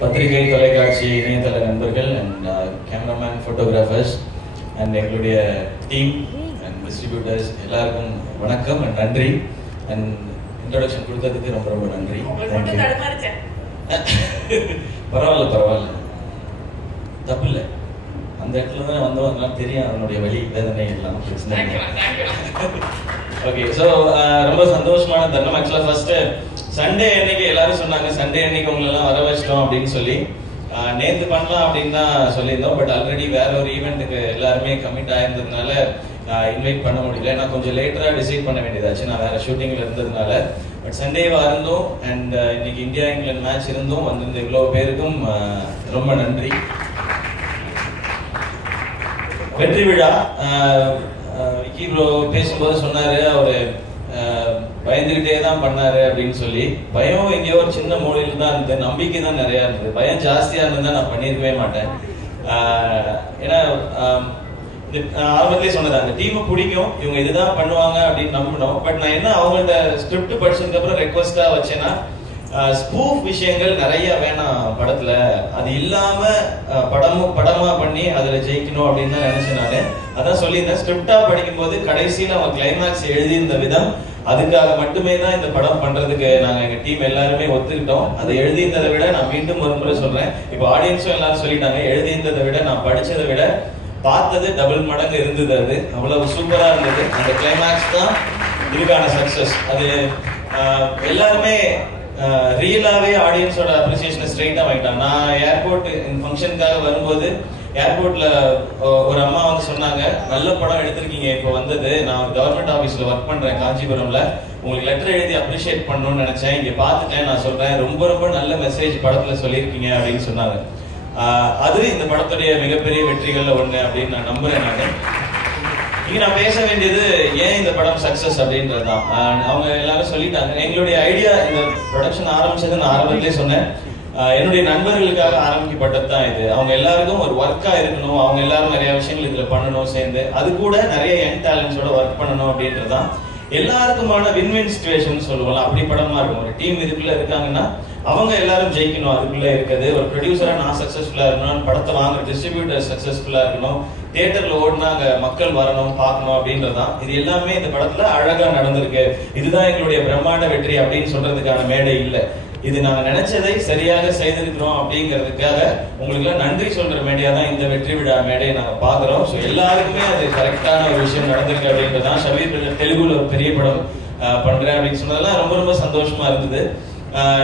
பத்திரிகை தொலைக்காட்சி இணையதள நண்பர்கள் அண்ட் கேமராமேன் ஃபோட்டோகிராஃபர்ஸ் அண்ட் எங்களுடைய டீம் அண்ட் டிஸ்ட்ரிபியூட்டர்ஸ் எல்லாருக்கும் வணக்கம் அண்ட் நன்றி அண்ட் இன்ட்ரோடக்ஷன் கொடுத்ததுக்கு ரொம்ப ரொம்ப நன்றி. பரவாயில்ல தப்பு இல்லை. அந்த இடத்துல தான் வந்தவங்க தெரியும் அவனுடைய வழி வேதனை எல்லாம் பிரச்சனை. ஓகே, ஸோ ரொம்ப சந்தோஷமான தருணம். ஆக்சுவலாக ஃபர்ஸ்ட் சண்டே அன்னைக்கு எல்லாரும் சொன்னாங்க சண்டே அன்னைக்கு உங்களெல்லாம் வர வச்சிட்டோம் அப்படின்னு சொல்லி நேற்று பண்ணலாம் அப்படின்னு தான் சொல்லியிருந்தோம். பட் ஆல்ரெடி வேற ஒரு ஈவெண்ட்டுக்கு எல்லாருமே கமிட் ஆயிருந்ததுனால இன்வைட் பண்ண முடியல. நான் கொஞ்சம் லேட்டராக டிசைட் பண்ண வேண்டியதாச்சு, நான் வேற ஷூட்டிங்கில் இருந்ததுனால. பட் சண்டேவாக இருந்தும் அண்ட் இன்னைக்கு இந்தியா இங்கிலாந்து மேட்ச் இருந்தும் வந்திருந்த இவ்வளோ பேருக்கும் ரொம்ப நன்றி. வெற்றி விழா விக்கி ப்ரோ பேசும்போது சொன்னாரு அவரு பயந்துகிட்டே தான் பண்ணாரு அப்படின்னு சொல்லி. பயம் எங்கேயோ ஒரு சின்ன மூலையில தான் இருந்தது, நம்பிக்கை தான் நிறைய இருந்தது. பயம் ஜாஸ்தியா இருந்தா நான் பண்ணிருக்கவே மாட்டேன். ஏன்னா ஆரம்பத்திலே சொன்னது அந்த டீமை பிடிக்கும், இவங்க இதுதான் பண்ணுவாங்க அப்படின்னு நம்பணும். பட் நான் என்ன அவங்கள்ட்ட ஸ்கிரிப்ட் படிச்சதுக்கு அப்புறம் ரெக்வஸ்டா வச்சேன்னா ஸ்பூஃப் விஷயங்கள் நிறைய வேணாம் படத்துல, அது இல்லாம படமா பண்ணி அதுல ஜெயிக்கணும் அப்படின்னு தான் நினைச்சேன் நானு. அதான் சொல்லியிருந்தேன், ஸ்கிரிப்டா படிக்கும் போது கடைசியில அவன் கிளைமேக்ஸ் எழுதியிருந்த விதம் அதுக்காக மட்டுமே தான் இந்த படம் பண்றதுக்கு நாங்க எங்க டீம் எல்லாருமே ஒத்துக்கிட்டோம். அதை எழுதியிருந்ததை விட நான் மீண்டும் ஒரு முறை சொல்றேன், இப்போ ஆடியன்ஸும் எல்லாரும் சொல்லிட்டாங்க, எழுதியிருந்ததை விட நான் படிச்சதை விட பார்த்தது டபுள் மடங்கு இருந்தது. அது அவ்வளவு சூப்பரா இருந்தது. அந்த கிளைமேக்ஸ் தான் இதுக்கான சக்சஸ். அது எல்லாருமே ரியலாவே ஆடியன்ஸோட அப்ரிசியேஷன் ஸ்ட்ரெயிட்டா வாங்கிட்டாங்க. நான் ஏர்போர்ட் ஃபங்க்ஷனுக்காக வரும்போது ஏர்போர்ட்ல ஒரு அம்மா வந்து சொன்னாங்க, நல்ல படம் எடுத்திருக்கீங்க, இப்போ வந்தது நான் ஒரு கவர்மெண்ட் ஆஃபீஸ்ல ஒர்க் பண்றேன் காஞ்சிபுரம்ல, உங்களுக்கு லெட்டர் எழுதி அப்ரிஷியேட் பண்ணணும்னு நினைச்சேன், இங்க பாத்துட்டேன், நான் சொல்றேன் ரொம்ப ரொம்ப நல்ல மெசேஜ் படத்துல சொல்லியிருக்கீங்க அப்படின்னு சொன்னாங்க. அது இந்த படத்துடைய மிகப்பெரிய வெற்றிகள்ல ஒண்ணு அப்படின்னு நான் நம்புறேன். இங்க நான் பேச வேண்டியது ஏன் இந்த படம் சக்சஸ் அப்படின்றதுதான். அவங்க எல்லாரும் சொல்லிட்டாங்க. எங்களுடைய ஐடியா இந்த ப்ரொடக்ஷன் ஆரம்பிச்சது நான் ஆரம்பத்திலே சொன்னேன், என்னுடைய நண்பர்களுக்காக ஆரம்பிக்கப்பட்டது தான் இது. அவங்க எல்லாருக்கும் ஒரு ஒர்க்கா இருக்கணும், அவங்க எல்லாரும் நிறைய விஷயங்கள் இதுல பண்ணணும் சேர்ந்து, அது கூட நிறைய யங் டேலண்ட்ஸோட ஒர்க் பண்ணணும் அப்படின்றதுதான். எல்லாருக்குமான வின்வின் சிச்சுவேஷன் சொல்லுவோம், அப்படி படமா இருக்கும். ஒரு டீம் இதுக்குள்ள இருக்காங்கன்னா அவங்க எல்லாரும் ஜெயிக்கணும், அதுக்குள்ள இருக்குது. ஒரு ப்ரொடியூசரா நான் சக்சஸ்ஃபுல்லா இருக்கணும், படத்தை வாங்குற டிஸ்ட்ரிபியூட்டர் சக்சஸ்ஃபுல்லா இருக்கணும், தியேட்டர்ல ஓடினா அங்க மக்கள் வரணும் பார்க்கணும் அப்படின்றதான். இது எல்லாமே இந்த படத்துல அழகா நடந்திருக்கு. இதுதான் எங்களுடைய பிரம்மாண்ட வெற்றி அப்படின்னு சொல்றதுக்கான மேடை இல்லை. இது நாங்க நினைச்சதை சரியாக செய்திருக்கிறோம் அப்படிங்கிறதுக்காக உங்களுக்கு எல்லாம் நன்றி சொல்ற மேடையா தான் இந்த வெற்றி விழா மேடையை நாங்க பாக்குறோம். ஸோ எல்லாருக்குமே அது கரெக்டான ஒரு விஷயம் நடந்திருக்கு அப்படின்றதான். ஷபீர் தெலுங்குல ஒரு பெரிய படம் பண்றேன் அப்படின்னு சொன்னதெல்லாம் ரொம்ப ரொம்ப சந்தோஷமா இருந்தது.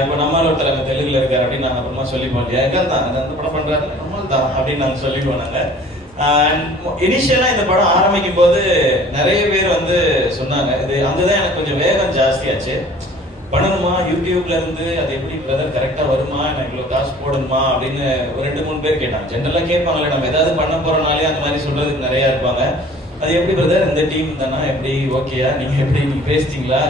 இப்போ நம்மளால ஒருத்தர் அங்க தெலுங்குல இருக்காரு அப்படின்னு நாங்க அப்புறமா சொல்லிப்போம் இல்லையா, எங்கள் தான் அந்த படம் பண்றாரு நம்மள் தான் அப்படின்னு நாங்க சொல்லிப்போம். நாங்க இனிஷியலா இந்த படம் ஆரம்பிக்கும் போது நிறைய பேர் வந்து சொன்னாங்க, இது அங்கதான் எனக்கு கொஞ்சம் வேகம் ஜாஸ்தியாச்சு, பண்ணணுமா யூடியூப்ல இருந்து அது எப்படி பிரதர் கரெக்டா வருமா, எனக்கு இவ்வளவு காசு போடணுமா அப்படின்னு ஒரு 2-3 பேர் கேட்டாங்க. ஜென்ரலா கேட்பாங்களே, நம்ம ஏதாவது பண்ண போறோம்னாலே அந்த மாதிரி சொல்றதுக்கு நிறைய இருப்பாங்க. அது எப்படி பிரதர் இந்த டீம் தானா, எப்படி ஓகேயா, நீங்க எப்படி நீங்க பேசிட்டீங்களா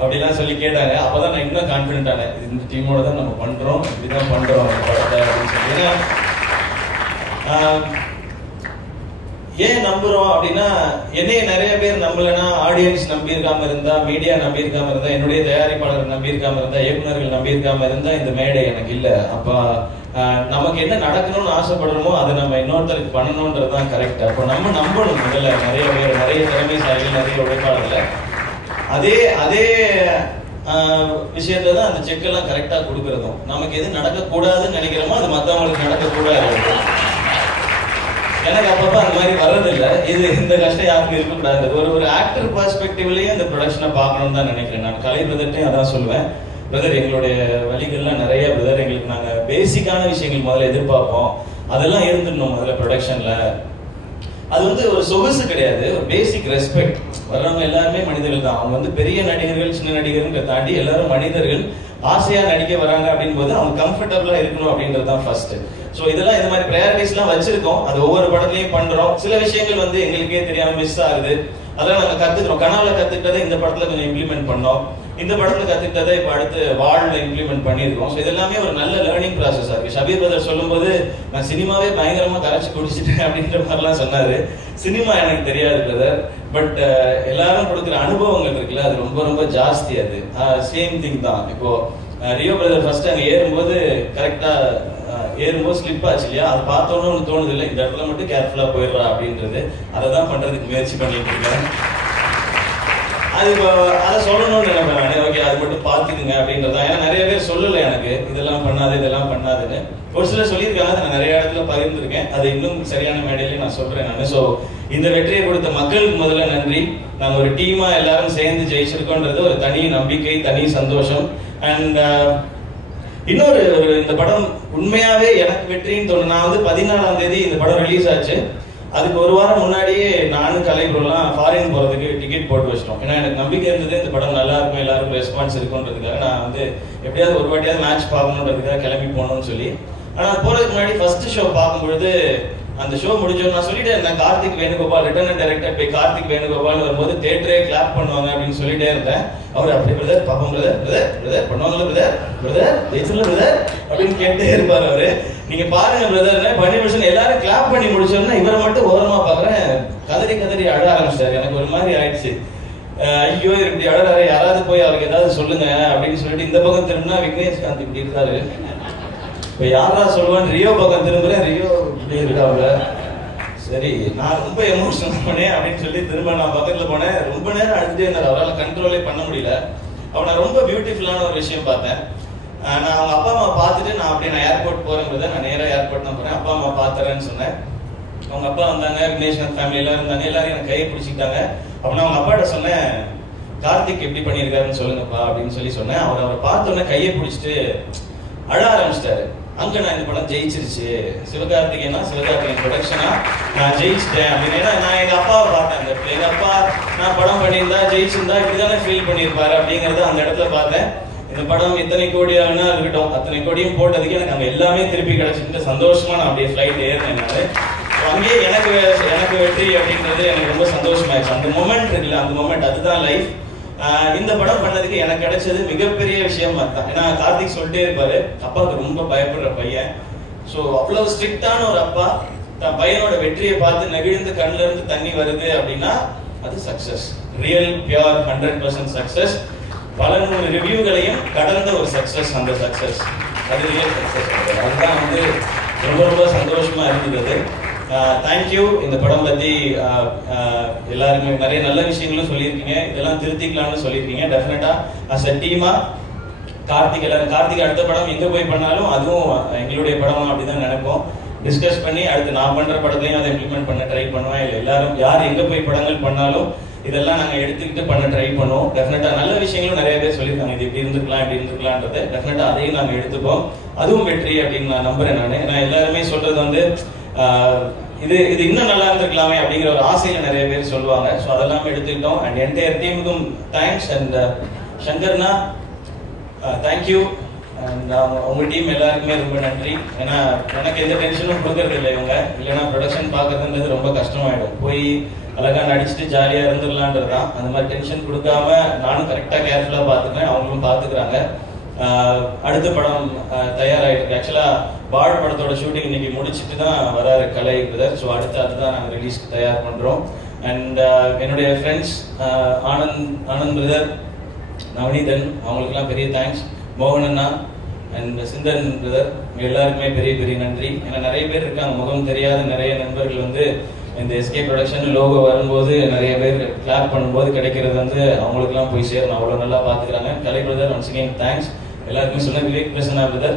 அப்படிலாம் சொல்லி கேட்டாங்க. அப்பதான் நான் இன்னும் கான்பிடென்ட் ஆனேன், இந்த டீமோட தான் நம்ம பண்றோம், இப்படிதான் பண்றோம் படத்தை அப்படின்னு சொல்லி. ஏன் நம்புறோம் அப்படின்னா, என்னைய நிறைய பேர் நம்பலன்னா, ஆடியன்ஸ் நம்பியிருக்காம இருந்தா, மீடியா நம்பியிருக்காம இருந்தா, என்னுடைய தயாரிப்பாளர் நம்பியிருக்காம இருந்தா, இயக்குநர்கள் நம்பியிருக்காம இருந்தா இந்த மேடை எனக்கு இல்லை. அப்ப நமக்கு என்ன நடக்கணும்னு ஆசைப்படுறோமோ அதை நம்ம இன்னொருத்தருக்கு பண்ணணும்ன்றதுதான் கரெக்ட். அப்போ நம்ம நம்பணும் முதல்ல. நிறைய பேர், நிறைய திறமைசாலிகள், நிறைய உழைப்பாளர்கள் அதே அதே விஷயத்தான் அந்த செக்கெல்லாம் கரெக்டா கொடுக்கறதும். நமக்கு எது நடக்கக்கூடாதுன்னு நினைக்கிறோமோ அது மற்றவங்களுக்கு நடக்கக்கூடாது. எனக்கு அப்பப்ப அந்த மாதிரி வர்றதில்லை. இது இந்த கஷ்டம் யாருக்கும் இருக்கக்கூடாது. ஒரு ஆக்டர் பெர்ஸ்பெக்டிவ்லயே இந்த ப்ரொடக்ஷனை பார்க்கணும்னு தான் நினைக்கிறேன் நான். கலை பிரதர்ட்டையும் அதான் சொல்லுவேன், பிரதர் எங்களுடைய வழிகள்லாம் நிறைய பிரதர், எங்களுக்கு நாங்க பேசிக்கான விஷயங்கள் முதல்ல எதிர்பார்ப்போம், அதெல்லாம் இருந்துடணும் முதல்ல ப்ரொடக்ஷன்ல. அது வந்து ஒரு சொகுசு கிடையாது, ஒரு பேசிக் ரெஸ்பெக்ட். வர்றவங்க எல்லாருமே மனிதர்கள் தான். அவங்க வந்து பெரிய நடிகர்கள் சின்ன நடிகர்கள் தாண்டி எல்லாரும் மனிதர்கள். ஆசையா நடிக்க வராங்க அப்படின் போது அவங்க கம்ஃபர்டபுளா இருக்கணும் அப்படின்றது தான் ஃபர்ஸ்ட். ஸோ இதெல்லாம் இந்த மாதிரி ப்ரையாரிட்டிஸ் எல்லாம் வச்சிருக்கோம். அது ஒவ்வொரு படத்துலையும் பண்றோம். சில விஷயங்கள் வந்து எங்களுக்கே தெரியாம மிஸ் ஆகுது, அதெல்லாம் நாங்க கத்துக்கிறோம். கனவுல கத்துக்கிட்டதை இந்த படத்துல கொஞ்சம் இம்ப்ளிமெண்ட் பண்ணோம், இந்த படத்துல கத்துக்கிட்டதை இப்ப அடுத்து வாழ்ல இம்ப்ளிமெண்ட் பண்ணிருக்கோம். ஸோ இதெல்லாமே ஒரு நல்ல லேர்னிங் ப்ராசஸா இருக்கு. ஷபீர் பிரதர் சொல்லும் போது நான் சினிமாவே பயங்கரமா கரைச்சி குடிச்சிட்டேன் அப்படின்ற மாதிரிலாம் சொன்னாரு. சினிமா எனக்கு தெரியாது பிரதர், பட் எல்லாரும் கொடுக்குற அனுபவங்கள் இருக்குல்ல, அது ரொம்ப ரொம்ப ஜாஸ்தி. அது சேம் திங் தான். இப்போ ரியோ பிரதர் ஃபர்ஸ்ட் அங்கே ஏறும்போது கரெக்டாக ஏறும்போது ஸ்லிப் ஆச்சு இல்லையா, அது பார்த்தோன்னு ஒன்று தோணுது இல்லை, இந்த இடத்துல மட்டும் கேர்ஃபுல்லாக போயிடுறா அப்படின்றது. அதை தான் பண்ணுறதுக்கு முயற்சி பண்ணிட்டு இருக்கேன். அது அதை சொல்லணும்னு நினைப்பேன் நான். ஓகே, அது மட்டும் பார்த்துக்குங்க அப்படின்றதான். ஏன்னா நிறைய பேர் சொல்லலை எனக்கு இதெல்லாம் பண்ணாது இதெல்லாம் பண்ணாதுன்னு. ஒரு சிலர் சொல்லியிருக்காங்க, நான் நிறைய இடத்துல பகிர்ந்துருக்கேன். அது இன்னும் சரியான மேடையிலேயே நான் சொல்கிறேன் நான். ஸோ இந்த வெற்றியை கொடுத்த மக்களுக்கு முதல்ல நன்றி. நாங்கள் ஒரு டீமாக எல்லாரும் சேர்ந்து ஜெயிச்சிருக்கோன்றது ஒரு தனி நம்பிக்கை, தனி சந்தோஷம். அண்ட் இன்னொரு இந்த படம் உண்மையாவே எனக்கு வெற்றின்னு தோணும். நான் வந்து 14ஆம் தேதி இந்த படம் ரிலீஸ் ஆச்சு. அதுக்கு ஒரு வாரம் முன்னாடியே நானும் கலைஞர்லாம் ஃபாரின் போகிறதுக்கு டிக்கெட் போட்டு வச்சிட்டோம். ஏன்னா எனக்கு நம்பிக்கை இருந்தது இந்த படம் நல்லா இருக்கும், எல்லாருக்கும் ரெஸ்பான்ஸ் இருக்குன்றதுக்காக. நான் வந்து எப்படியாவது ஒரு வாட்டியாவது மேட்ச் பார்க்கணுன்றதுக்காக கிளம்பி போகணும்னு சொல்லி. ஆனால் போகிறதுக்கு முன்னாடி ஃபர்ஸ்ட் ஷோ பார்க்கும்பொழுது அந்த ஷோ முடிஞ்சோம் நான் சொல்லிட்டே இருந்தேன், கார்த்திக் வேணுகோபால் ரிட்டர்ன் டைரக்டர் போய் கார்த்திக் வேணுகோபால் வரும்போது தேட்டரே கிளாப் பண்ணுவாங்க அப்படின்னு சொல்லிட்டே இருந்தேன். அவர் அப்படி பிரதர் பாப்போம் பிரதர் பிரதர் பிரதர் பண்ணுவாங்களா பிரதர் பிரதர் ஜெயிச்சல பிரதர் அப்படின்னு கேட்டே இருப்பார் அவரு. நீங்க பாருங்க பிரதர் பண்ணி முடிச்சு எல்லாரும் கிளாப் பண்ணி முடிச்சோம்னா இவரை மட்டும் ஓரமா பாக்குறேன், கதறி கதறி அழ ஆரம்பிச்சிட்டாரு. எனக்கு ஒரு மாதிரி ஆயிடுச்சு. ஐயோ இப்படி அழறாரு, யாராவது போய் அவருக்கு ஏதாவது சொல்லுங்க அப்படின்னு சொல்லிட்டு இந்த பக்கம் திரும்பினா விக்னேஷ்காந்த் இப்படி இருக்காரு. இப்ப யாரா சொல்லுவான்னு ரியோ பக்கம் திரும்புறேன், ரியோ இப்படி இருக்காங்க. சரி, நான் ரொம்ப எமோஷனல் பண்ணேன் அப்படின்னு சொல்லி திரும்ப நான் பக்கத்துல போனேன். ரொம்ப நேரம் அழுதுட்டே இருந்தார், அவரால் கண்ட்ரோலே பண்ண முடியல. அப்ப நான் ரொம்ப பியூட்டிஃபுல்லான ஒரு விஷயம் பார்த்தேன். நான் அவங்க அப்பா அம்மா பார்த்துட்டு நான் ஏர்போர்ட் போறேங்கிறத நான் நேராக ஏர்போர்ட் தான் போறேன். அப்பா அம்மா பார்த்துறேன்னு சொன்னேன். அவங்க அப்பா வந்தாங்க, விக்னேஷ் ஃபேமிலி எல்லாம் இருந்தாங்க, எல்லாரும் எனக்கு கையை பிடிச்சிக்கிட்டாங்க. அப்ப நான் அவங்க அப்பாட்ட சொன்னேன், கார்த்திக் எப்படி பண்ணியிருக்காருன்னு சொல்லுங்கப்பா அப்படின்னு சொல்லி சொன்னேன். அவரை பார்த்தோன்னே கையை பிடிச்சிட்டு அழ ஆரம்பிச்சிட்டாரு. அங்க நான் இந்த படம் ஜெயிச்சிருச்சு, சிவகார்த்திகேயனா சிவகார்த்திகேயன் ப்ரொடக்ஷனா நான் ஜெயிச்சிட்டேன் அப்படின்னு. ஏன்னா நான் எங்க அப்பாவை பார்த்தேன், எங்க அப்பா நான் படம் பண்ணியிருந்தா ஜெயிச்சிருந்தா இப்படிதானே ஃபீல் பண்ணியிருப்பாரு அப்படிங்கறத அந்த இடத்துல பார்த்தேன். இந்த படம் எத்தனை கோடி ஆகுனா இருக்கட்டும், அத்தனை கோடியும் போட்டதுக்கு எனக்கு அங்க எல்லாமே திருப்பி கிடைச்சிட்டு சந்தோஷமா நான் அப்படியே ஃபிளைட் ஏறினேன். நான் அங்கேயே எனக்கு வெற்றி அப்படின்றது எனக்கு ரொம்ப சந்தோஷமாயிடுச்சு. அந்த மொமெண்ட் இருக்குல்ல, அந்த மொமெண்ட் அதுதான் லைஃப். இந்த படம் பண்ணதுக்கு எனக்கு கிடைச்சது மிகப்பெரிய விஷயம் தான். ஏன்னா கார்த்திக் சொல்லிட்டே இருப்பாரு, அப்பாவுக்கு ரொம்ப பயப்படுற பையன். ஸோ அவ்வளவு ஸ்ட்ரிக்டான ஒரு அப்பா தன் பையனோட வெற்றியை பார்த்து நெகிழ்ந்து கண்ணுல இருந்து தண்ணி வருது அப்படின்னா அது சக்சஸ், ரியல் பியூர் 100% சக்சஸ். பல 100 ரிவ்யூகளையும் கடந்த ஒரு சக்சஸ். அந்த சக்சஸ் அது ரியல் சக்சஸ். அதுதான் வந்து ரொம்ப ரொம்ப சந்தோஷமா இருந்தது. தேங்க்யூ. இந்த படம் பத்தி எல்லாருமே நிறைய நல்ல விஷயங்களும் சொல்லியிருக்கீங்க, இதெல்லாம் திருத்திக்கலாம்னு சொல்லியிருக்கீங்க. டெஃபினட்டா அஸ் அ டீமா கார்த்திக் அடுத்த படம் எங்க போய் பண்ணாலும் அதுவும் எங்களுடைய படம் அப்படிதான் நினைப்போம். டிஸ்கஸ் பண்ணி அடுத்து நான் பண்ற படத்தையும் அதை இம்ப்ளிமெண்ட் பண்ண ட்ரை பண்ணுவேன். இல்லை எல்லாரும் யார் எங்க போய் படங்கள் பண்ணாலும் இதெல்லாம் நாங்க எடுத்துக்கிட்டு பண்ண ட்ரை பண்ணுவோம். டெஃபினட்டா நல்ல விஷயங்களும் நிறைய பேர் சொல்லியிருக்காங்க, இது இப்படி இருந்துக்கலாம் இப்படி இருந்துக்கலான்றது. டெஃபினட்டா அதையும் நாங்க எடுத்துப்போம். அதுவும் வெற்றி அப்படின்னு நான் நம்புறேன். நான் எல்லாருமே சொல்றது வந்து இது இன்னும் நல்லா இருந்திருக்கலாமே அப்படிங்கிற ஒரு ஆசையில நிறைய பேர் சொல்லுவாங்க. ஸோ அதெல்லாம் எடுத்துக்கிட்டோம். அண்ட் என்டையர் டீமுக்கும் தேங்க்ஸ். அண்ட் சங்கர்னா தேங்க்யூ. அண்ட் உங்க டீம் எல்லாருக்குமே ரொம்ப நன்றி. ஏன்னா எனக்கு எந்த டென்ஷனும் கொடுக்கறது இல்லை இவங்க, இல்லைன்னா ப்ரொடக்ஷன் பார்க்கறதுன்றது ரொம்ப கஷ்டமாயிடும். போய் அழகா நடிச்சுட்டு ஜாலியா இருந்துடலான்றதுதான். அந்த மாதிரி டென்ஷன் கொடுக்காம நானும் கரெக்டா கேர்ஃபுல்லா பார்த்துக்கிறேன், அவங்களும் பார்த்துக்கிறாங்க. அடுத்த படம் தயாராகிட்டு. ஆக்சுவலா பாட் படத்தோட ஷூட்டிங் இன்னைக்கு முடிச்சுட்டு தான் வராரு கலை பிரதர். ஸோ அதுதான் நாங்கள் ரிலீஸ்க்கு தயார் பண்றோம். அண்ட் என்னுடைய ஃப்ரெண்ட்ஸ் ஆனந்த் பிரதர், நவநீதன், அவங்களுக்குலாம் பெரிய தேங்க்ஸ். மோகன் அண்ணா அண்ட் சிந்தன் பிரதர், எல்லாருக்குமே பெரிய பெரிய நன்றி. ஏன்னா நிறைய பேர் இருக்காங்க, முகம் தெரியாத நிறைய நண்பர்கள் வந்து இந்த எஸ்கே ப்ரொடக்ஷன் லோகோ வரும்போது நிறைய பேர் கிளாப் பண்ணும்போது கிடைக்கிறது வந்து அவங்களுக்குலாம் போய் சேரணும். அவ்வளோ நல்லா பார்த்துக்கிறாங்க. கலை பிரதர் ஒன்ஸ் அகைன் தேங்க்ஸ். எல்லாருக்குமே சொன்ன விவேக் பிரசன்னா பிரதர்,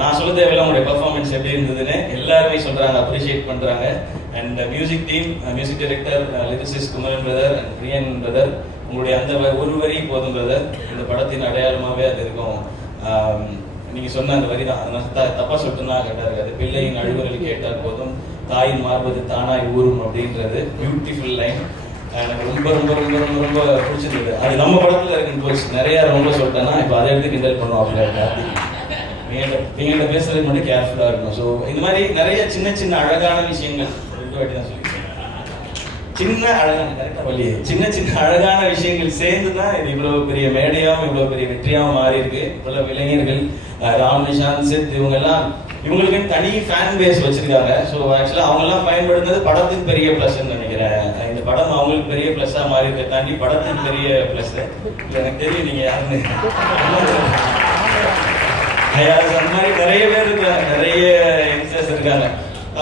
நான் சொல்ல தேவையில்ல உங்களுடைய பெர்ஃபார்மன்ஸ் எப்படி இருந்ததுன்னு எல்லாருமே சொல்றாங்க, அப்ரிஷியேட் பண்றாங்க. And music team, music director lyricist Kumaran brother and Priyan brother, உங்களுடைய அந்த ஒரு வரி போதும் பிரதர், இந்த படத்தின் அடையாளமாவே அது இருக்கும். நீங்க சொன்ன அந்த வரி தான், தப்பா சொல்லிட்டுனா கரெக்டா இருக்காது. பிள்ளையின் அழுகுரல் கேட்டால் போதும், தாயின் மார்பது தானாய் ஊரும் அப்படின்றது பியூட்டிஃபுல் லைன். எனக்கு ரொம்ப ரொம்ப ரொம்ப ரொம்ப ரொம்ப பிடிச்சிருந்தது. அது நம்ம படத்துல இருக்குன்னு போச்சு. நிறைய ரொம்ப சொல்லிட்டேன்னா இப்போ அதை எடுத்து கிண்டல் பண்ணுவோம். அப்படி நீங்க பேசுறது மட்டும் கேர்ஃபுல்லா இருக்கும். ஸோ இந்த மாதிரி நிறைய சின்ன சின்ன அழகான விஷயங்கள் தான் சொல்லி சின்ன அழகான விஷயங்கள் சேர்ந்துதான் இது இவ்வளவு பெரிய மேடையாவும் இவ்வளவு பெரிய வெற்றியாவும் மாறி இருக்கு. இவ்வளவு இளைஞர்கள் ராம், நிஷாந்த், சித் இவங்களுக்கு தனி ஃபேன் பேஸ் வச்சிருக்காங்க. ஸோ ஆக்சுவலா அவங்க எல்லாம் பயன்படுத்துறது படத்துக்கு பெரிய பிளஸ் நினைக்கிறேன். இந்த படம் அவங்களுக்கு பெரிய பிளஸ்ஸா மாறி இருக்க தாண்டி படத்துக்கு பெரிய பிளஸ். எனக்கு தெரியும் நீங்க யாருன்னு. அந்த மாதிரி நிறைய பேர் இருக்காங்க, நிறைய யங்ஸ்டர்ஸ் இருக்காங்க.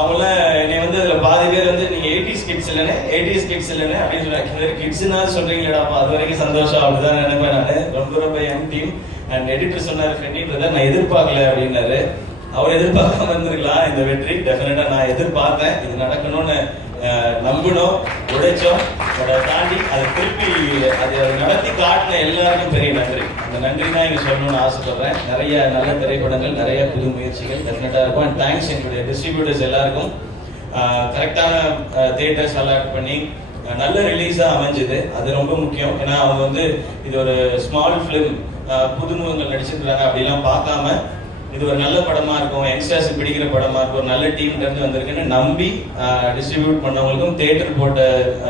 அவங்களாம் என்னை வந்து அதில் பாதி பேர் வந்து நீங்கள் 80s கிட்ஸ் இல்லைன்னு 80s கிட்ஸ் இல்லைன்னு அப்படின்னு சொல்லுவாங்க. கிட்ஸ்னா சொல்றீங்களாப்பா, அது வரைக்கும் சந்தோஷம் அப்படிதான் நினைப்பேன் நான். ரொம்ப யங் டீம். அண்ட் எடிட்டர் சொன்னார், ஃப்ரெண்டி பிரதர் நான் எதிர்பார்க்கல அப்படின்னாரு. அவர் எதிர்பார்க்காம இருந்திருக்கலாம் இந்த வெற்றி. டெஃபினட்டா நான் எதிர்பார்த்தேன், இது நடக்கணும்னு நம்பினோம், உழைச்சோம். அதை தாண்டி அதை திருப்பி அதை நடத்தி காட்டின எல்லாருக்கும் பெரிய நன்றி. அந்த நன்றி தான் இங்கே சொல்லணும்னு ஆசைப்படுறேன். நிறைய நல்ல திரைப்படங்கள், நிறைய புது முயற்சிகள் டெஃபினட்டாக இருக்கும். அண்ட் தேங்க்ஸ் என்னுடைய டிஸ்ட்ரிபியூட்டர்ஸ் எல்லாருக்கும். கரெக்டான தியேட்டர்ஸ் அலாட் பண்ணி நல்ல ரிலீஸாக அமைஞ்சுது. அது ரொம்ப முக்கியம். ஏன்னா அவங்க வந்து இது ஒரு ஸ்மால் ஃபிலிம், புதுமுகங்கள் நடிச்சிருக்காங்க அப்படிலாம் பார்க்காம இது ஒரு நல்ல படமா இருக்கும், யங்ஸ்டர்ஸ் பிடிக்கிற படமா இருக்கும், ஒரு நல்ல டீம்ல இருந்து வந்திருக்குன்னு நம்பி டிஸ்ட்ரிபியூட் பண்ணவங்களுக்கும் தியேட்டர் போட்ட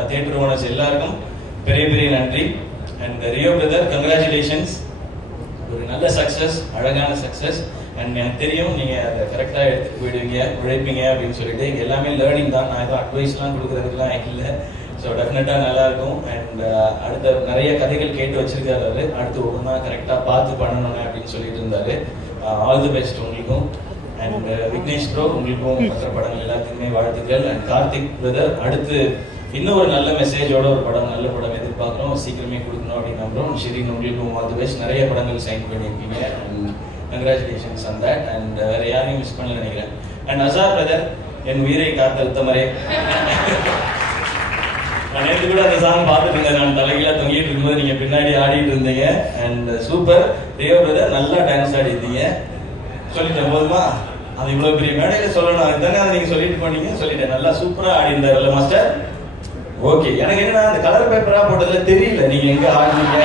தியேட்டர் ஓனர்ஸ் எல்லாருக்கும் பெரிய நன்றி. அண்ட் ரியோ பிரதர் கங்க்ராச்சுலேஷன்ஸ், ஒரு நல்ல சக்சஸ், அழகான சக்சஸ். அண்ட் எனக்கு தெரியும் நீங்க அதை கரெக்டா எடுத்துட்டு போயிடுவீங்க, உழைப்பீங்க அப்படின்னு சொல்லிட்டு. எல்லாமே லேர்னிங் தான், நான் எதுவும் அட்வைஸ்லாம் கொடுக்கறதுக்குலாம் இல்லை. ஸோ டெஃபினட்டா நல்லா இருக்கும். அண்ட் அடுத்த நிறைய கதைகள் கேட்டு வச்சிருக்காரு அவரு. அடுத்து ஒவ்வொன்றா கரெக்டா பார்த்து பண்ணணும் அப்படின்னு சொல்லிட்டு இருந்தாரு. ஆல் தி பெஸ்ட் உங்களுக்கும். அண்ட் விக்னேஷ் ப்ரோ உங்களுக்கும் மற்ற படங்கள் எல்லாத்துக்குமே வாழ்த்துக்கள். அண்ட் கார்த்திக் பிரதர் அடுத்து இன்னும் ஒரு நல்ல மெசேஜோட ஒரு படம், நல்ல படம் எதிர்பார்க்குறோம், சீக்கிரமே கொடுக்கணும் அப்படின்னு நம்புறோம். ஷிரீன் உங்களுக்கும் ஆல் தி பெஸ்ட். நிறைய படங்கள் சைன் பண்ணியிருக்கீங்க. And congratulations on that. And வேற யாரையும் மிஸ் பண்ணல நினைக்கிறேன். அண்ட் அசார் பிரதர், என் உயிரை காத்த உத்தமரே. நான் நேற்று கூட அந்த சாங் பார்த்துட்டு இருந்தேன். நான் தலைகீழா தொங்கிட்டு இருக்கும்போது நீங்க பின்னாடி ஆடிட்டு இருந்தீங்க. And super. ரியோ பிரதர் நல்லா டான்ஸ் ஆடி இருந்தீங்க. சொல்லிட்டேன் போதுமா? அது இவ்வளவு பெரிய மேடையில சொல்லணும், அதுதானே அதை நீங்க சொல்லிட்டு போனீங்க. சொல்லிட்டேன், நல்லா சூப்பரா ஆடி இருந்தாருல்ல மாஸ்டர். ஓகே. எனக்கு என்னன்னா அந்த கலர் பேப்பரா போட்டதுல தெரியல நீங்க எங்க ஆடுனீங்க,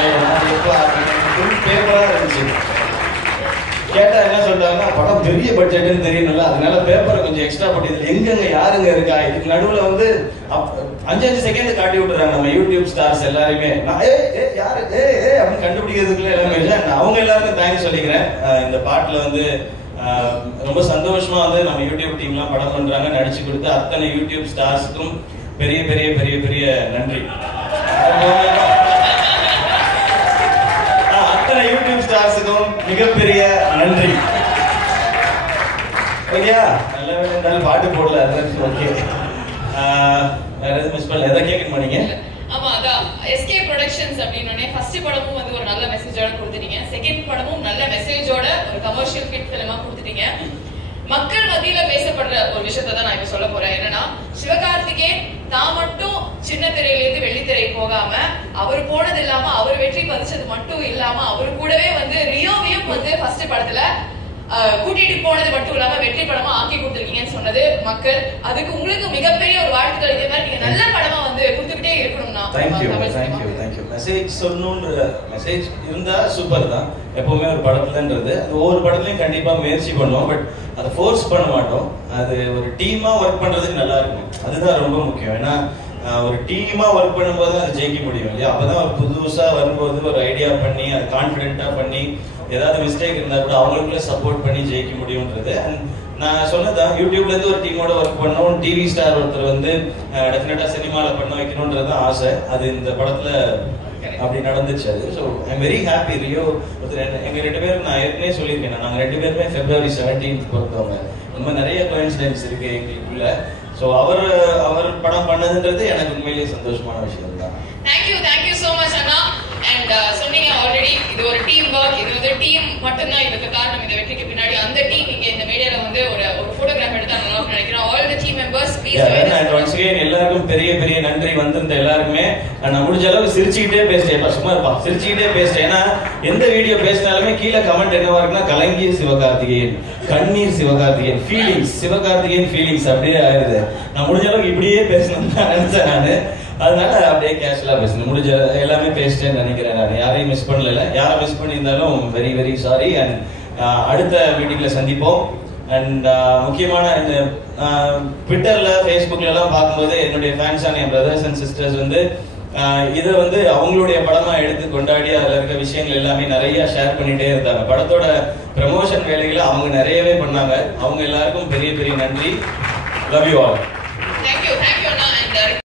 எப்ப ஆடுனீங்க. பேப்பரா இருந்துச்சு. கேட்டா என்ன சொல்றாங்கன்னா படம் பெரிய பட்ஜெட்னு தெரியணும்ல, அதனால பேப்பரை கொஞ்சம் எக்ஸ்ட்ரா போட்டு எங்கெங்க யாருங்க இருக்கா, இதுக்கு நடுவுல வந்து 5 செகண்ட் காட்டி விட்டுறாங்க நம்ம யூடியூப் ஸ்டார்ஸ் எல்லாருமே. நான் யாரு அப்படின்னு கண்டுபிடிக்கிறதுக்குள்ள எல்லாமே அவங்க எல்லாருக்கும் தேங்க்ஸ் சொல்லிக்கிறேன். இந்த பாட்டுல வந்து ரொம்ப சந்தோஷமா வந்து நம்ம யூடியூப் டீம்லாம் படம் பண்றாங்க, நடிச்சு கொடுத்து அத்தனை யூடியூப் ஸ்டார்ஸுக்கும் பெரிய நன்றி. அத்தனை யூடியூப் ஸ்டார்ஸுக்கும் மிகப்பெரிய நன்றி. ஓகேயா? நல்ல வேண்டாலும் பாட்டு போடல. ஓகே, வேற எதுவும் மிஸ் பண்ணல? எதை கேட்க மாட்டீங்க? ஆமா, அதான் எஸ்கே ப்ரொடக்ஷன்ஸ் அப்படினே ஃபர்ஸ்ட் படமும் வந்து ஒரு நல்ல மெசேஜோட கொடுத்துட்டீங்க. செகண்ட் படமும் நல்ல மெசேஜோட ஒரு கமர்ஷியல் ஹிட் ஃபிலிமா கொடுத்துட்டீங்க. மக்கள் மத்தியில பேசப்படுற ஒரு விஷயத்தை தான் நான் இப்ப சொல்ல போறேன். என்னன்னா, சிவகார்த்திகேயன் தான் மட்டும் சின்ன திரையிலிருந்து வெள்ளித்திரை போகாம, அவர் போனது இல்லாம அவர் வெற்றி பதிச்சது மட்டும் இல்லாம அவர் கூடவே வந்து ரியோவையும் வந்து ஃபர்ஸ்ட் படத்துல கூட்டிட்டு போனது மட்டும் இல்லாம வெற்றி படமா ஆக்கி கொடுத்துருக்கீங்கன்னு சொன்னது மக்கள். அதுக்கு உங்களுக்கு மிகப்பெரிய ஒரு வாழ்த்துக்கள். இதே மாதிரி நீங்க நல்ல படமா வந்து கொடுத்துக்கிட்டே இருக்கணும்னா. தேங்க்யூ. மெசேஜ் சொல்லணும்ன்ற மெசேஜ் இருந்தா சூப்பர் தான். எப்பவுமே ஒரு படத்துலன்றது அது ஒவ்வொரு படத்துலயும் கண்டிப்பா முயற்சி பண்ணுவோம். பட் அதை ஃபோர்ஸ் பண்ண மாட்டோம். அது ஒரு டீமா ஒர்க் பண்றதுக்கு நல்லா இருக்கும். அதுதான் ரொம்ப முக்கியம். ஏன்னா ஒரு டீமா ஒர்க் பண்ணும்போது அது ஜெயிக்க முடியும் இல்லையா? அப்பதான் ஒரு புதுசா வரும்போது ஒரு ஐடியா பண்ணி அது கான்பிடென்ட்டா பண்ணி ஏதாவது மிஸ்டேக் இருந்தா கூட அவங்களுக்குள்ள சப்போர்ட் பண்ணி ஜெயிக்க முடியும்ன்றது. அண்ட் நான் சொன்னதான், யூடியூப்ல இருந்து ஒரு டீமோட ஒர்க் பண்ணோம், டிவி ஸ்டார் ஒருத்தர் வந்து டெஃபினட்டா சினிமால பண்ண வைக்கணும்ன்றது ஆசை. அது இந்த படத்துல அப்படி நடந்துச்சு. அது so I am very happy. Rio எங்க 2 பேரும் நான் ஏற்கனவே சொல்லியிருக்கேன், நாங்க 2 பேருமே February 17th பிறந்தவங்க. ரொம்ப நிறைய கோயின்சிடென்ஸ் இருக்கு எங்களுக்குள்ள. ஸோ அவர் படம் பண்ணதுன்றது எனக்கு உண்மையிலேயே சந்தோஷமான விஷயம் தான். Thank you so much Anna. And சொன்னீங்க ஆல்ரெடி, இது ஒரு டீம் ஒர்க். இது வந்து டீம் மட்டும்தான் இதுக்கு காரணம், இந்த வெற்றிக்கு பின்னாடி. அந்த டீம் இங்க இந்த மீடியால வந்து ஒரு போட்டோகிராஃப் எடுத்தா நல்லா நினைக்கிறேன். All the team members please join us. Once again எல்லாருக்கும் பெரிய நன்றி. வந்திருந்த எல்லாருக்குமே நான் முடிஞ்ச அளவுக்கு சிரிச்சுக்கிட்டே பேசிட்டேன். சும்மா இருப்பா, சிரிச்சுக்கிட்டே பேசிட்டேன். ஏன்னா எந்த வீடியோ பேசினாலுமே கீழே கமெண்ட் என்னவா இருக்குன்னா, கலங்கிய சிவகார்த்திகேயன், கண்ணீர் சிவகார்த்திகேயன், ஃபீலிங்ஸ் சிவகார்த்திகேயன் ஃபீலிங்ஸ் அப்படியே ஆயிருது. நான் முடிஞ்ச அளவுக்கு இப்படியே பேசணும்னு தான் நினைச்சேன் நானு. அதனால அப்படியே கேஷுவலா பேசணும். முடிஞ்ச எல்லாமே பேசிட்டேன்னு நினைக்கிறேன். நான் யாரையும் மிஸ் பண்ணல. யாரை மிஸ் பண்ணியிருந்தாலும் வெரி சாரி. அண்ட் அடுத்த மீட்டிங்ல சந்திப்போம். அண்ட் முக்கியமான இந்த ட்விட்டர்ல ஃபேஸ்புக்ல எல்லாம் பார்க்கும்போது என்னுடைய ஃபேன்ஸான என் பிரதர்ஸ் அண்ட் சிஸ்டர்ஸ் வந்து இதை வந்து அவங்களுடைய படமா எடுத்து கொண்டாடி அதுல இருக்க விஷயங்கள் எல்லாமே நிறைய ஷேர் பண்ணிட்டே இருந்தாங்க. படத்தோட ப்ரமோஷன் வேலைகளை அவங்க நிறையவே பண்ணாங்க. அவங்க எல்லாருக்கும் பெரிய நன்றி. Love you all. Thank you Anna.